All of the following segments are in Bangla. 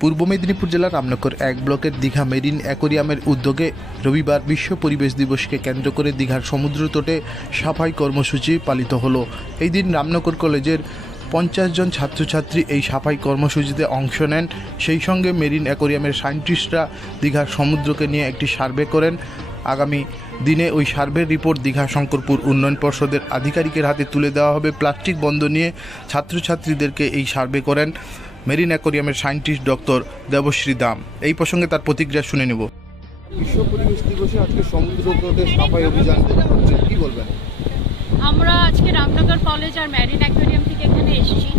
পূর্ব মেদিনীপুর জেলার রামনগর 1 ব্লকের দীঘা মেরিন অ্যাকোরিয়ামের উদ্যোগে রবিবার বিশ্ব পরিবেশ দিবসকে কেন্দ্র করে দীঘার সমুদ্র তটে সাফাই কর্মসূচি পালিত হলো। এই দিন রামনগর কলেজের 50 জন ছাত্রছাত্রী এই সাফাই কর্মসূচিতে অংশ নেন। সেই সঙ্গে মেরিন অ্যাকোরিয়ামের সায়েন্টিস্টরা দীঘার সমুদ্রকে নিয়ে একটি সার্ভে করেন। আগামী দিনে ওই সার্ভের রিপোর্ট দীঘা শঙ্করপুর উন্নয়ন পর্ষদের আধিকারিকের হাতে তুলে দেওয়া হবে। প্লাস্টিক বন্ধ নিয়ে ছাত্রছাত্রীদেরকে এই সার্ভে করেন মেরিন অ্যাকোরিয়ামের সায়েন্টিস্ট ডক্টর দেবশ্রী দাম। এই প্রসঙ্গে তার প্রতিক্রিয়া শুনে নেব। বিশ্ব পরিবেশ দিবসে আজকে সমুদ্র তটে সাফাই অভিযান হচ্ছে, কি বলবেন? আমরা আজকে রামনগর কলেজ আর মেরিন অ্যাকোয়ারিয়াম থেকে এখানে এসেছি।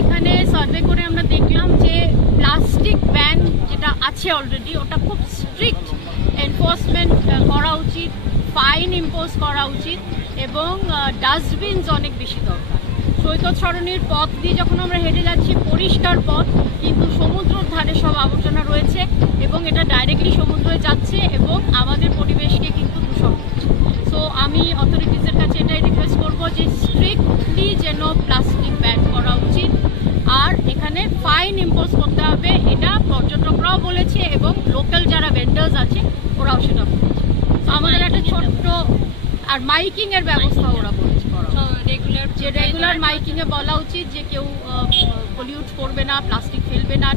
এখানে সার্ভে করে আমরা দেখলাম যে প্লাস্টিক ব্যান যেটা আছে অলরেডি, ওটা খুব স্ট্রিক্ট এনফোর্সমেন্ট করা উচিত, ফাইন ইম্পোজ করা উচিত এবং ডাস্টবিনস অনেক বেশি দরকার। সৈকত সরণির পথ দিয়ে যখন আমরা হেঁটে যাচ্ছি, পরিষ্কার পথ, কিন্তু সমুদ্রের ধারে সব আবর্জনা রয়েছে এবং এটা ডাইরেক্টলি সমুদ্রে যাচ্ছে এবং আমাদের পরিবেশকে কিন্তু দূষণ করছে। সো আমি অথরিটিসের কাছে এটাই রিকোয়েস্ট করবো যে স্ট্রিক্টলি যেন প্লাস্টিক ব্যান করা উচিত আর এখানে ফাইন ইম্পোজ করতে হবে। এটা পর্যটকরাও বলেছে এবং লোকাল যারা ভেন্ডার্স আছে ওরাও সেটা বলেছে। তো আমাদের একটা ছোট্ট আর মাইকিংয়ের ব্যবস্থা ওরা বলেছে রেগুলার মাইকিংয়ে বলা উচিত যে কেউ পলিউট করবে না, প্লাস্টিক ফেলবে না।